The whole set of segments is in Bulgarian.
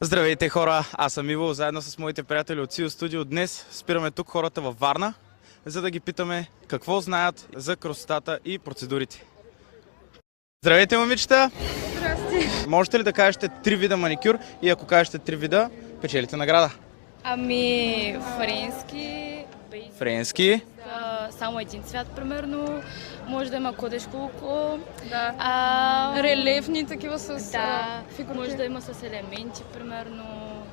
Здравейте хора, аз съм Иво, заедно с моите приятели от CIO Studio. Днес спираме тук хората във Варна, за да ги питаме какво знаят за красотата и процедурите. Здравейте, момичета! Здрасти! Можете ли да кажете 3 вида маникюр и ако кажете 3 вида, печелите награда? Ами, френски, Френски, само един цвят, примерно. Може да има кодешко око. Да. Релефни такива с Да, фигурки. може да има с елементи, примерно.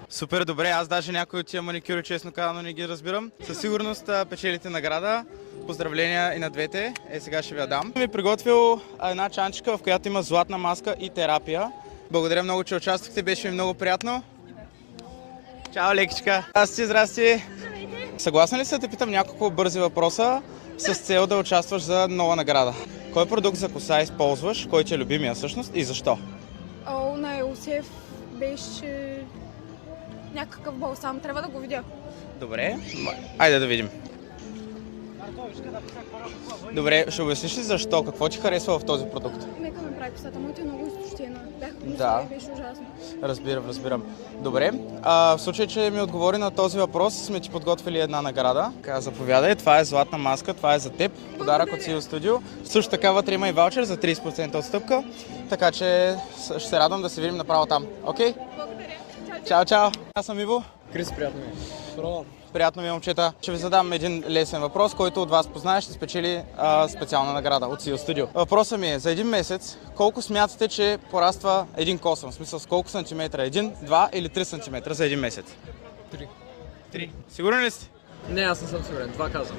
супер добре, аз даже някои от тия маникюри честно казано не ги разбирам. Със сигурност печелите награда. Поздравления и на двете. Сега ще ви я дам. Ми приготвил една чанчика, в която има златна маска и терапия. Благодаря много, че участвахте, беше ми много приятно. Чао, лекичка! Здрасти! Съгласна ли си да те питам няколко бързи въпроса с цел да участваш за нова награда? Кой продукт за коса използваш, кой ти е любимия всъщност и защо? На Елсев беше някакъв балсам. Трябва да го видя. Добре, айде да видим. Добре, ще обясниш ли защо? Какво ти харесва в този продукт? Нека ме прави косата. Моята е много изтощена. Бях Да. и беше ужасно. Разбирам. Добре, в случай, че ми отговори на този въпрос, сме ти подготвили една награда. Заповядай, това е златна маска, това е за теб. Подарък от CIO Studio. Също така вътре има и ваучер за 30% отстъпка. Така че ще се радвам да се видим направо там. Окей? Благодаря. Чао! Аз съм Иво. Крис, приятно ми. Роман. Приятно ми, момчета. Ще ви задам един лесен въпрос, който от вас познае, ще спечели специална награда от CIO Studio. Въпросът ми е за един месец, колко смятате, че пораства един косъм? В смисъл с колко сантиметра? 1, 2 или 3 сантиметра за един месец? 3. 3. Сигурен ли сте? Не, аз не съм сигурен. 2 казвам.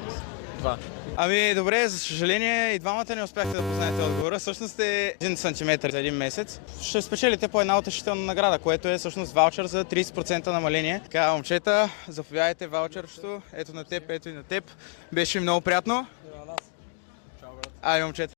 2. Ами добре, за съжаление и двамата не успяхте да познаете отговора. Всъщност е 1 сантиметр за един месец. Ще спечелите по една утешителна награда, което е всъщност ваучер за 30% намаление. Така, момчета, заповядайте ваучерчето. Ето на теб, ето и на теб. Беше ми много приятно. Айде, момчета.